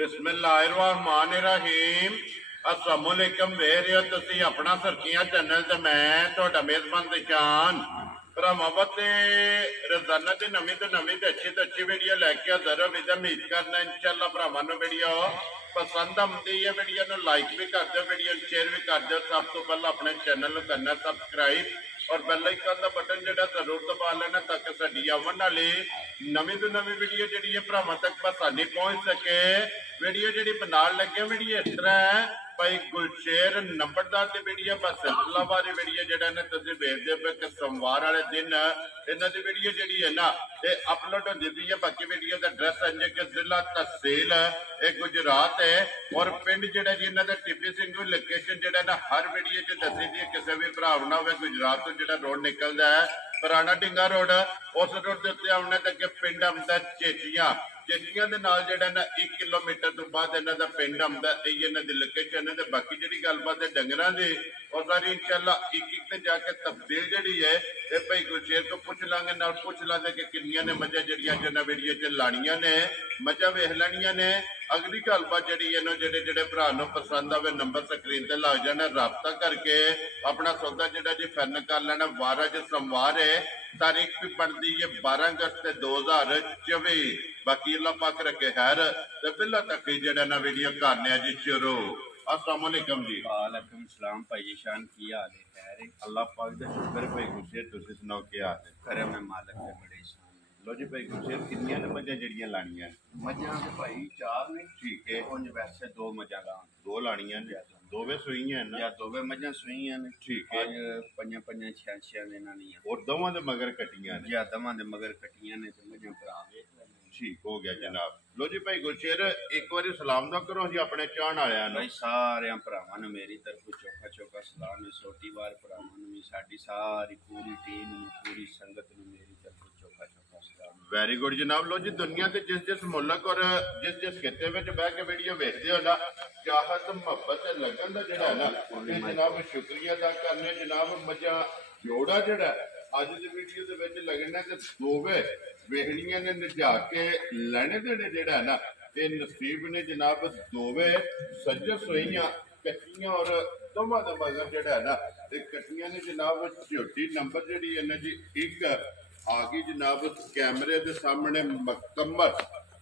बिस्मिल्लाहिर्रहमानिर्रहीम अस्सलामुअलैकुम वेख रहे हो तुसी अपना सरकियां चैनल ते मैं तुहाडा मेजबान दिशान भरावां ते रोजाना दी नवीं तो अच्छी वीडियो लैके हाजिर हो उम्मीद करना इंशाअल्लाह भरावां नूं वीडियो पसंद आउंदी है। वीडियो नूं लाइक भी कर दो, वीडियो शेयर भी कर दो। सब तो पहले अपने चैनल नूं करना सबसक्राइब और बेल आइकन का बटन जो जरूर दबा लेना ताकि साडी आवन वाली नवीं तो नवीं वीडियो जी है भरावां तक आसानी पहुंच सके। वीडियो जी बना लगे वीडियो इस तरह है भाई गुलशेर नंबरदार की वीडियो बस सिलसिलावारी वीडियो जो वेखते पे कि सोमवार वाले दिन इन्हों की वीडियो जी है ना ये अपलोड होती पी है। बाकी वीडियो का एड्रैस है कि जिला तहसील गुजरात है और पिंड जोड़ा जी इन्हों का टीपी सिंह लोकेशन जो ना हर वीडियो च दसी दी किसी भी भरा ना हो गुजरात तो जो रोड निकलता है पुराना ढिंगा रोड उस रोड के उत्ते आने तक पिंड आंदा चेचियां चेचियां दे नाल जेड़ा ना 1 किलोमीटर तो बाद इन्हां दा पिंड आंदा ये इन्हां दी लोकेशन है। ते बाकी जिहड़ी गलबात है डंगरां दी और सारी इंशाअल्लाह एक ते जाके तफसील जिहड़ी है ये भाई गुलशेर को पूछ लांगे नाल पूछ लांगे कि किन्नियां ने मझां जिहड़ियां जिन्हां वीडियो च लाणियां ने मझां वेख लैणियां ने। अगली गलबात जिहड़ी है ना जेड़े जेड़े भरा नूं पसंद आवे नंबर स्क्रीन ते लग जाना राबता करके अपना सौदा जिहड़ा जी फाइनल कर लेना। 12 जो सोमवार है तारीख भी बनती है 12 अगस्त 2024। बाकी अल्लाह पाक रखे खैर ते बिल्ला तक जेड़ा ना वीडियो करने जी शुरू। अस्सलाम वालेकुम जी। वालेकुम सलाम भाई जीशान की हाल है? खैर है अल्लाह पाक दे शुक्र भाई गुलशेर तुसीं सुनाओ क्या हाल है? करम है मालिक दे बड़े शान है। लो जी भाई गुलशेर किन्नियां ने मझां जेड़ियां लाणियां मझां ते भाई 4 ने ठीक है उंज वैसे 2 मझां लाण 2 लाणियां ने दोवे सूईयां ना या दोवे मझां सूईयां ने ठीक है अज 5 6 ने ना नहीं और दोवां दे मगर कटियां ने या दवां दे मगर कटियां ने ते मझां भरा वेख लेने। ठीक हो गया जनाब। लो जी भाई गुलशेर एक बार सलाम ना करो जी अपने चाहण वालियां नूं। भाई सारे भरावां नूं मेरी तरफ चोखा चोखा सलाम है। सोटी वार भरावां नूं भी साडी सारी पूरी टीम नूं पूरी संगत नूं मेरी तरफ चोखा चोखा सलाम। वेरी गुड जनाब। लो जी दुनिया के जिस मुल्क और जिस खिते में बह के वीडियो वेखते हो ना चाहत मुहब्बत लगन का जोड़ा है ना ये जनाब शुक्रिया अदा करने जनाब। मझा जोड़ा जोड़ा अज की वीडियो के लगना तो दोवे वेहड़ियां ने निजा के लैने देने जोड़ा है ना ये नसीब ने जनाब दोवे सज्ज सोइयां कच्चियां और दोवां दा मगर जोड़ा है ना ये कट्टियां ने जनाब झोटी नंबर जी है ना जी एक आ गई जनाब कैमरे के सामने मुकम्मल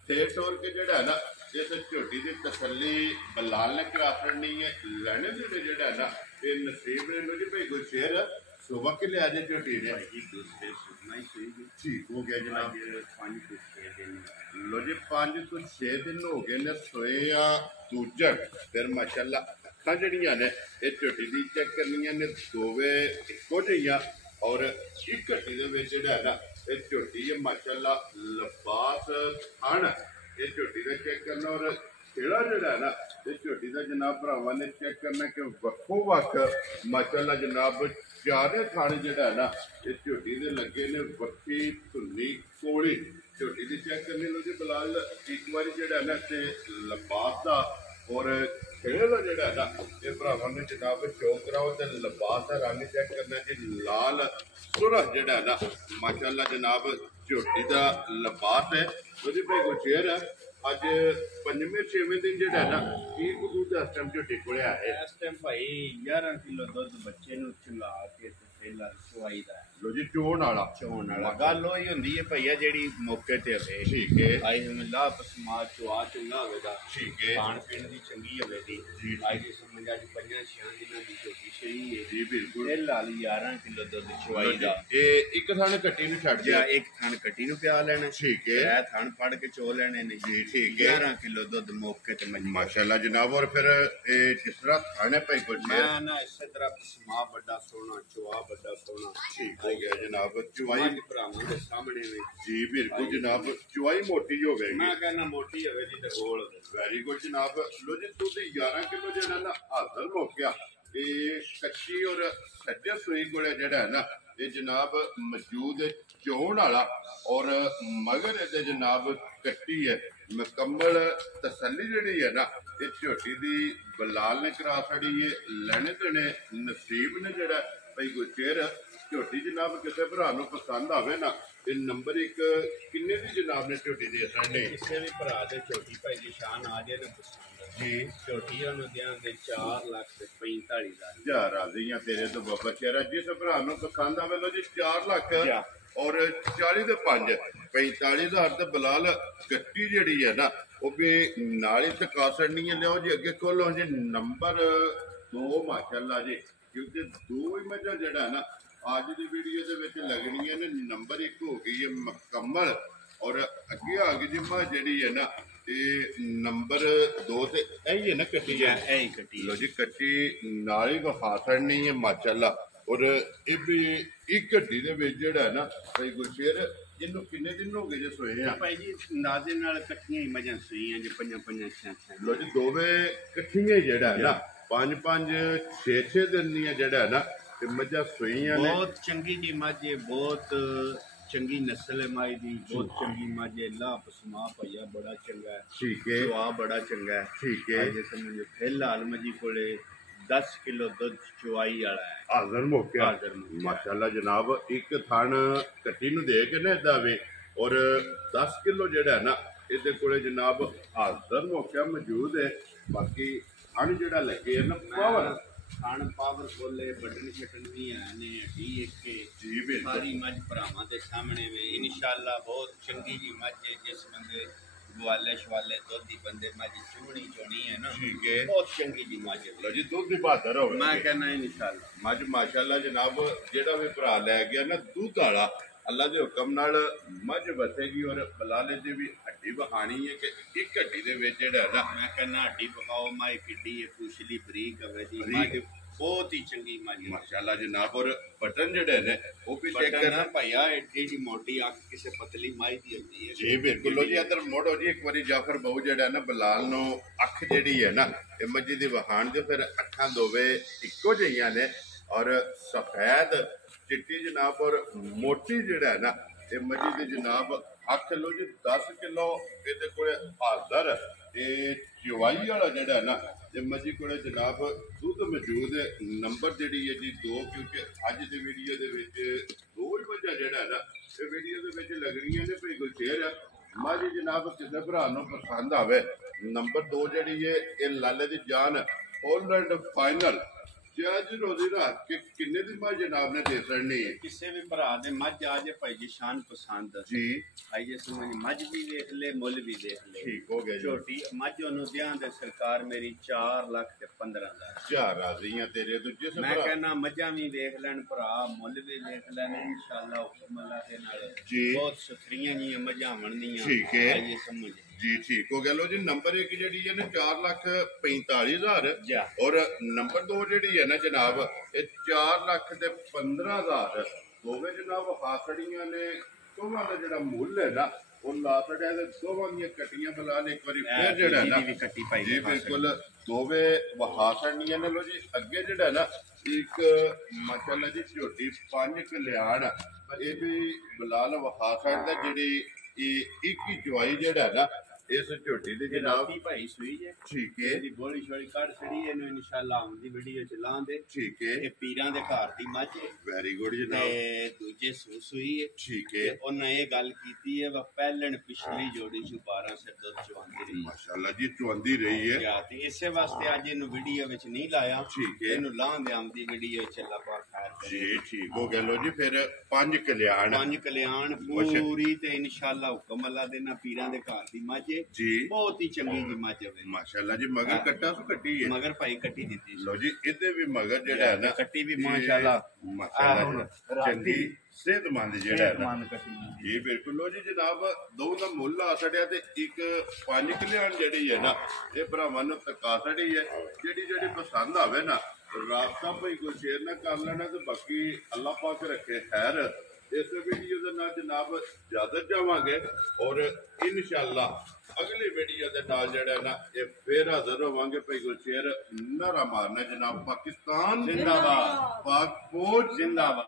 सेट होर के जोड़ा है ना इस झोटी की तसली बलाल ने करा छड़नी है। लैने जोड़े जोड़ा है ना ये नसीब ने लो जी भाई गुलशेर सुबह के लिया जे झोटी ने दूसरे सुनना ही सही ठीक हो गया जनाब। 5 से 6 दिन लो जी 5 तो 6 दिन हो गए ने सोए या दूजन फिर माशाल्लाह अखा जड़ियां ने ये झोटी की चेक करनियां ने दोवे इको जिहियां और एक घटी दे विच जिहड़ा है ना ये झोटी है माशाल्लाह लबास थन ये झोटी का चेक करना और खेड़ा जिहड़ा है ना ये झोटी का जनाब भरावां ने चेक करना कि वक्खो वक्ख माशाल्लाह जनाब चारे थाने जिहड़ा है ना ये झोटी दे लगे ने वक्खी धुन्नी कोली झोटी की चेक करनी। लो जी बिलाल एक बार जिहड़ा है ना ते लबास का और खेड़े का जोड़ा है ना ये भरावां ने जनाब शो कराओ तो लिबास का रंग चेक करना जी लाल सुरख जोड़ा है ना माशाल्लाह जनाब झोटी का लिबास है। जी भाई गुलशेर अज 5वें 6वें दिन जोड़ा है ना की दूध इस टाइम झोटी को है इस टाइम भाई 11 किलो दुध बच्चे नूं चंगा के पहला चवाई दा लो जी चोण वाला गल होई हुंदी है भैया जेड़ी मौके ते होवे ठीक है आई हमला पसमा चवा चंगा होवेगा ठीक है खान पीन दी चंगी होवेगी जी आई दी समझ अज 5-6 दिनां दी झोटी सही है जी बिल्कुल ਇਹ ਲਾ ਲਈ 11 किलो दुध चवाई दा ਇਹ ਇੱਕ ਥਣ ਕੱਟੀ ਨੂੰ ਛੱਡ ਜਾਂ ਦਿਆ ਇੱਕ ਥਣ ਕੱਟੀ ਨੂੰ ਪਿਆ ਲੈਣਾ ਠੀਕ ਹੈ ਇਹ ਥਣ ਫੜ ਕੇ ਚੋ ਲੈਣੇ ਨੇ ਜੀ ਠੀਕ ਹੈ 11 किलो दुध मौके ते मजी माशाल्लाह जनाब। और फिर जिस तरह थाने भाई गुलशेर मैं ना इस तरह पसमा बड़ा सोना चवा बड़ा सोना ठीक हो गया जनाब। चुवाई पंज भरावां दे सामने में जी बिल्कुल जनाब चुवाई मोटी होगी मैं कहना मोटी होवेगी ते गोल वेरी गुड जनाब। लो जी दुध 11 किलो जो ना हासिल हो गया ये कच्ची और सज्जे सूई को जड़ा है ना ये जनाब मौजूद चोण वाला और मगर ये जनाब कट्टी है मुकम्मल तसली जी है ना ये झोटी की बलाल ने करा छड़ी है लैने देने नसीब ने जड़ा भाई गुलशेर झोटी जनाब किसी भरा पसंद आवे ना ਤੇ ਨੰਬਰ 1 ਕਿੰਨੇ ਦੀ ਜਨਾਬ ਨੇ ਝੋਟੀ ਦੇ ਸਾਹਮਣੇ ਕਿਸੇ ਵੀ ਭਰਾ ਦੇ ਝੋਟੀ ਭਾਈ ਦੀ ਸ਼ਾਨ ਆ ਜੇ ਨਾ ਪਸੰਦ ਜੀ ਝੋਟੀ ਉਹਨੂੰ ਦਿਆਂਗੇ 4,45,000 ਜਾ ਰਾਜ਼ੀਆਂ ਤੇਰੇ ਤੋਂ ਬਾਬਾ ਚਿਹਰਾ ਜਿਸ ਭਰਾ ਨੂੰ ਪਸੰਦ ਆਵੇ ਲੋ ਜੀ 4 ਲੱਖ ਜਾ। ਔਰ 40 ਦੇ 5 45,000 ਤੇ ਬਲਾਲ ਗੱਟੀ ਜਿਹੜੀ ਹੈ ਨਾ ਉਹ ਵੀ ਨਾਲ ਹੀ ਟਕਾ ਛੱਡਣੀ ਹੈ। ਲਿਓ ਜੀ ਅੱਗੇ ਖੋਲੋ ਜੀ ਨੰਬਰ 2 ਮਾਸ਼ਾਅੱਲਾ ਜੀ ਕਿਉਂਕਿ ਦੋ ਹੀ ਮੱਝਾਂ ਜਿਹੜਾ ਨਾ ਅੱਜ ਦੀ ਵੀਡੀਓ ਦੇ ਵਿੱਚ ਲੱਗਣੀਆਂ ਨੇ। ਨੰਬਰ 1 ਹੋ ਗਈ ਹੈ ਮੁਕੰਮਲ ਔਰ ਅੱਗੇ ਆ ਗਈ ਜੀ ਮੱਝ ਜਿਹੜੀ ਹੈ ਨਾ ਇਹ ਨੰਬਰ 2 ਤੇ ਇਹ ਹੈ ਨਾ ਕੱਟੀ ਹੈ ਐ ਹੀ ਕੱਟੀ ਲੋ ਜੀ ਕੱਟੀ ਨਾਲ ਹੀ ਵਖਾ ਛੱਡਣੀ ਹੈ ਮਾਸ਼ਾਅੱਲਾ। ਔਰ ਇਹ ਵੀ ਇੱਕ ਘੱਟੀ ਦੇ ਵਿੱਚ ਜਿਹੜਾ ਹੈ ਨਾ ਭਾਈ ਗੁਰਸ਼ੇਰ ਇਹਨੂੰ ਕਿੰਨੇ ਦਿਨ ਹੋ ਗਏ ਜੇ ਸੋਏ ਆ ਭਾਈ ਜੀ ਅੰਦਾਜ਼ੇ ਨਾਲ ਇਕੱਠੀਆਂ ਹੀ ਮੱਝਾਂ ਸੂਈਆਂ ਜੇ 5-5 6 ਲੋ ਜੀ ਦੋਵੇਂ ਇਕੱਠੀਆਂ ਜਿਹੜਾ ਹੈ ਨਾ 5-5 6 ਦਿਨ ਦੀਆਂ ਜਿਹੜਾ ਹੈ ਨਾ ਤੇ ਮੱਝਾਂ ਸੋਈਆਂ ਨੇ। ਬਹੁਤ ਚੰਗੀ ਜੀ ਮੱਝ ਹੈ, ਬਹੁਤ ਚੰਗੀ ਨਸਲ ਹੈ ਮਾਈ ਦੀ, ਬਹੁਤ ਚੰਗੀ ਮੱਝ ਹੈ। ਲਾ ਪਸਮਾ ਭਈਆ ਬੜਾ ਚੰਗਾ ਹੈ, ਠੀਕ ਹੈ ਸੁਆ ਬੜਾ ਚੰਗਾ ਹੈ, ਠੀਕ ਹੈ ਜੇ ਸਮਝੋ ਫਿਲਹਾਲ ਮੱਝੀ ਕੋਲੇ 10 ਕਿਲੋ ਦੁੱਧ ਚੁਆਈ ਵਾਲਾ ਹੈ। ਹਾਜ਼ਰ ਮੌਕਿਆ ਮਾਸ਼ਾਅੱਲਾ ਜਨਾਬ ਇੱਕ ਥਣ ਕੱਟੀ ਨੂੰ ਦੇ ਕੇ ਨਾ ਏਦਾਂ ਵੇ ਔਰ 10 ਕਿਲੋ ਜਿਹੜਾ ਹੈ ਨਾ ਇਹਦੇ ਕੋਲੇ ਜਨਾਬ ਹਾਜ਼ਰ ਮੌਕਿਆ ਮੌਜੂਦ ਹੈ। ਬਾਕੀ ਥਣ ਜਿਹੜਾ ਲੱਗੇ ਨਾ ਪਾਵਰ ਖਾਣ ਪਾਵਰ ਬੋਲੇ ਬਟਨ ਛਟਨ ਵੀ ਹੈ ਨੇ ਡੀ ਕੇ ਜੀ ਬਿਲਕੁਲ ਸਾਰੀ ਮੱਝ ਭਰਾਵਾਂ ਦੇ ਸਾਹਮਣੇ ਵੇ ਇਨਸ਼ਾਅੱਲਾ ਬਹੁਤ ਚੰਗੀ ਜੀ ਮੱਝ ਹੈ। ਜਿਸ ਬੰਦੇ ਗਵਾਲੇ ਸ਼ਵਾਲੇ ਦੁੱਧ ਦੀ ਬੰਦੇ ਮੱਝ ਚੁਣੀ ਚੋਣੀ ਹੈ ਨਾ ਠੀਕ ਹੈ ਬਹੁਤ ਚੰਗੀ ਜੀ ਮੱਝ ਹੈ। ਲੋ ਜੀ ਦੁੱਧ ਦੀ ਬਹਾਦਰ ਹੋਵੇ ਮੈਂ ਕਹਿੰਦਾ ਇਨਸ਼ਾਅੱਲਾ ਮੱਝ ਮਾਸ਼ਾਅੱਲਾ ਜਨਾਬ ਜਿਹੜਾ ਵੀ ਭਰਾ ਲੈ ਗਿਆ ਨਾ ਦੁੱਧ ਵਾਲਾ ਅੱਲਾ ਦੇ ਹੁਕਮ ਨਾਲ ਮੱਝ ਬਸੇਗੀ ਔਰ ਬਲਾਲੇ ਦੀ ਵੀ ਹੱਡੀ ਬਹਾਣੀ ਹੈ ਕਿ ਇੱਕ ਹੱਡੀ ਦੇ ਵਿੱਚ ਜਿਹੜਾ ਹੈ ਨਾ ਮੈਂ ਕਹਿੰਦਾ ਹੱਡੀ ਪਕਾਓ ਮਾਈ ਕਿੱਡੀ ਹੈ ਪੁਛਲੀ ਬਰੀਕ ਹੋਵੇ ਦੀ ਮੱਝ ਬਹੁਤ ਹੀ ਚੰਗੀ ਮੱਝ ਹੈ ਮਾਸ਼ਾਅੱਲਾ ਜਨਾਬ। ਔਰ ਬਟਨ ਜਿਹੜੇ ਨੇ ਉਹ ਵੀ ਚੈੱਕ ਕਰਨਾ ਭਈਆ ਏਡੀ ਜੀ ਮੋਟੀ ਅੱਖ ਕਿਸੇ ਪਤਲੀ ਮਾਈ ਦੀ ਹੁੰਦੀ ਹੈ। ਜੀ ਬਿਲਕੁਲ ਲੋ ਜੀ ਇੱਧਰ ਮੋੜੋ ਜੀ ਇੱਕ ਵਾਰੀ ਜਾਫਰ ਬਾਊ ਜਿਹੜਾ ਨਾ ਬਲਾਲ ਨੂੰ ਅੱਖ ਜਿਹੜੀ ਹੈ ਨਾ ਇਹ ਮੱਝ ਦੀ ਵਹਾਣ ਜੋ ਫਿਰ ਅੱਖਾਂ ਦੋਵੇਂ ਇੱਕੋ ਜਿਹੀਆਂ ਨੇ ਔਰ ਸਫੈਦ ਚਿੱਟੀ ਜਨਾਬ ਔਰ ਮੋਟੀ ਜਿਹੜਾ ਹੈ ਨਾ ਇਹ ਮੱਝ ਦੀ ਜਨਾਬ ਅੱਖ ਲੋ ਜੀ 10 ਕਿਲੋ ਇਹਦੇ ਕੋਲੇ ਹਾਜ਼ਰ ਇਹ ਚਵਾਈ ਵਾਲਾ ਜਿਹੜਾ ਹੈ ਨਾ ਤੇ ਮੱਝੀ ਕੋਲੇ ਜਨਾਬ ਦੁੱਧ ਮੌਜੂਦ ਹੈ। ਨੰਬਰ ਜਿਹੜੀ ਹੈ ਜੀ 2 ਕਿਉਂਕਿ ਅੱਜ ਦੀ ਵੀਡੀਓ ਦੇ ਵਿੱਚ ਦੋ ਹੀ ਮੱਝਾਂ ਜਿਹੜਾ ਹੈ ਨਾ ਇਹ ਵੀਡੀਓ ਦੇ ਵਿੱਚ ਲੱਗਣੀਆਂ ਨੇ ਭਾਈ ਗੁਰਸ਼ੇਰ ਮੱਝ ਜਨਾਬ ਕਿਸੇ ਭਰਾ ਨੂੰ ਪਸੰਦ ਆਵੇ ਨੰਬਰ 2 ਜਿਹੜੀ ਹੈ ਇਹ ਲਾਲੇ ਦੀ ਜਾਨ ਹੋਲੈਂਡ ਫਾਈਨਲ ਅੱਜ ਰੋਜ਼ੀ ਰਾਤ ਕਿ ਕਿੰਨੇ ਦੀ ਮੱਝ ਜਨਾਬ ਨੇ ਦੇ ਛੱਡਣੀ ਹੈ। ਕਿਸੇ ਵੀ ਭਰਾ ਦੇ ਮੱਝ ਆ ਜੇ ਭਾਈ ਜੀ ਸ਼ਾਨ ਪਸੰਦ ਜੀ ਆਈ ਜੇ ਸਮਝ ਮੱਝ ਵੀ ਦੇਖ ਲੈ ਮੁੱਲ ਵੀ ਦੇਖ ਲੈ ਠੀਕ ਹੋ ਗਿਆ ਜੀ। ਛੋਟੀ ਮੱਝ ਉਹਨੂੰ ਦਿਆਂ ਦੇ ਸਰਕਾਰ ਮੇਰੀ 4,15,000 ਜਾ ਰਾਜ਼ੀਆਂ ਤੇਰੇ ਤੋਂ ਜਿਸ ਮੈਂ ਭਰਾ ਕਹਿੰਦਾ ਮੱਝਾਂ ਵੀ ਵੇਖ ਲੈਣ ਭਰਾ ਮੁੱਲ ਵੀ ਦੇਖ ਲੈਣ ਇਨਸ਼ਾਅੱਲਾ ਹੁਕਮ ਅੱਲਾ ਦੇ ਨਾਲ ਜੀ ਬਹੁਤ ਸੁਥਰੀਆਂ ਜੀਆਂ ਮੱਝਾਂ ਬਣਦੀਆਂ ਠੀਕ ਹੈ ਆਈ ਜੇ ਸਮਝ ਜੀ ਠੀਕ ਹੋ ਗਿਆ ਲੋ ਜੀ ਨੰਬਰ 1 ਜਿਹੜੀ ਹੈ ਨਾ 4,45,000 ਜਾ ਔਰ ਨੰਬਰ 2 ਜਿਹੜੀ ਹੈ ਨਾ ਜਨਾਬ ਇਹ 4,15,000 ਦੋਵੇਂ ਜਨਾਬ ਹਾਸੜੀਆਂ ਨੇ ਦੋਵਾਂ ਦਾ ਜਿਹੜਾ ਮੁੱਲ ਹੈ ਨਾ ਉਹ ਲਾ ਛੜਿਆ ਤੇ ਦੋਵਾਂ ਦੀਆਂ ਕੱਟੀਆਂ ਬਲਾਲ ਇੱਕ ਵਾਰੀ ਫਿਰ ਜਿਹੜਾ ਨਾ ਵੀ ਕੱਟੀ ਪਾਈ ਜੀ ਬਿਲਕੁਲ ਦੋਵੇਂ ਵਹਾਸੜੀਆਂ ਨੇ ਲੋ ਜੀ ਅੱਗੇ ਜਿਹੜਾ ਨਾ ਇੱਕ ਮਾਸ਼ਾਅੱਲਾ ਜੀ ਝੋਟੀ 5 ਕਲਿਆਣ ਇਹ ਵੀ ਬਲਾਲ ਵਹਾਸੜ ਦਾ ਜਿਹੜੀ ਇਹ ਇੱਕ ਹੀ ਜਵਾਈ ਜਿਹੜਾ ਨਾ ਇਸ ਝੋਟੀ ਦੇ ਜਨਾਬ ਰਾਤੀ ਭਾਈ ਸੂਈ ਜੇ ਠੀਕ ਹੈ ਇਹਦੀ ਗੋਲੀ ਸ਼ੋਲੀ ਕੱਢ ਛੜੀ ਇਹਨੂੰ ਇਨਸ਼ਾਅੱਲਾ ਆਉਂਦੀ ਵੀਡੀਓ ਚ ਲਾਉਂਦੇ ਠੀਕ ਹੈ ਇਹ ਪੀਰਾਂ ਦੇ ਘਰ ਦੀ ਮੱਝ ਹੈ ਵੈਰੀ ਗੁੱਡ ਜਨਾਬ ਤੇ ਦੂਜੇ ਸੂਈ ਹੈ ਠੀਕ ਹੈ ਉਹਨਾਂ ਇਹ ਗੱਲ ਕੀਤੀ ਹੈ ਵਾ ਪਹਿਲਣ ਪਿਛਲੀ ਜੋੜੀ ਚ 12 ਸੇ ਦੁੱਧ ਚਵਾਉਂਦੀ ਰਹੀ ਮਾਸ਼ਾਅੱਲਾ ਜੀ ਚੁੰਦੀ ਰਹੀ ਹੈ ਤੇ ਇਸੇ ਵਾਸਤੇ ਅੱਜ ਇਹਨੂੰ ਵੀਡੀਓ ਵਿੱਚ ਨਹੀਂ ਲਾਇਆ ਠੀਕ ਹੈ ਇਹਨੂੰ ਲਾਉਂਦੇ ਆਉਂਦੀ ਵੀਡੀਓ ਚ ਅੱਲਾ ਪਾਕ ਖੈਰ ਕਰੇ ਜੀ ਠੀਕ ਹੋ ਗਿਆ ਲੋ ਜੀ ਫਿਰ 5 ਕਲਿਆਣ 5 ਕਲਿਆਣ ਪੂਰੀ ਤੇ ਇਨਸ਼ਾਅੱਲਾ ਹੁਕਮ ਅੱਲਾ ਦੇ ਨਾਲ ਪੀਰਾਂ ਦੇ ਘਰ ਦੀ ਮੱਝ ਹੈ ਜੀ ਬਹੁਤ ਹੀ ਚੰਗੀ ਜੀ ਮੱਝ ਹੈ ਮਾਸ਼ਾਅੱਲਾ ਜੀ ਮਗਰ ਕੱਟਾ ਸੋ ਕੱਟੀ ਹੈ ਮਗਰ ਭਾਈ ਕੱਟੀ ਦਿੱਤੀ ਲੋ ਜੀ ਇਹਦੇ ਵੀ ਮਗਰ ਜਿਹੜਾ ਹੈ ਨਾ ਕੱਟੀ ਵੀ ਮਾਸ਼ਾਅੱਲਾ ਚੰਗੀ ਸਿਹਤਮੰਦ ਜਿਹੜਾ ਹੈ ਨਾ ਕੱਟੀ ਜੀ ਬਿਲਕੁਲ ਲੋ ਜੀ ਜਨਾਬ ਦੋ ਦਾ ਮੁੱਲ ਆ ਛੜਿਆ ਤੇ ਇੱਕ 5 ਕਲਿਆਣ ਜਿਹੜੀ ਹੈ ਨਾ ਇਹ ਭਰਾਵਾਂ ਨੂੰ ਤਕਾ ਛੜੀ ਹੈ ਜਿਹੜੀ ਪਸੰਦ ਆਵੇ ਨਾ ਰਾਬਤਾ ਭਾਈ ਕੋਈ ਸ਼ੇਅਰ ਨਾ ਕਰ ਲੈਣਾ ਤੇ ਬਾਕੀ ਅੱਲਾਹ ਪਾਕ ਰੱਖੇ ਖੈਰ ਇਸ ਵੀਡੀਓ ਦੇ ਨਾਲ ਜਨਾਬ ਇਜਾਜ਼ਤ ਜਾਵਾਂਗੇ ਔਰ ਇਨਸ਼ਾਅੱਲਾ ਅਗਲੀ ਵੀਡੀਓ ਦੇ ਨਾਲ ਜਿਹੜਾ ਨਾ ਇਹ ਫੇਰ ਹਾਜ਼ਰ ਹੋਵਾਂਗੇ ਭਾਈ ਗੁਰਸ਼ੇਰ ਨਾਰਾ ਮਾਰਨਾ ਜਨਾਬ ਪਾਕਿਸਤਾਨ ਜ਼ਿੰਦਾਬਾਦ ਪਾਕ ਫੌਜ ਜ਼ਿੰਦਾਬਾਦ।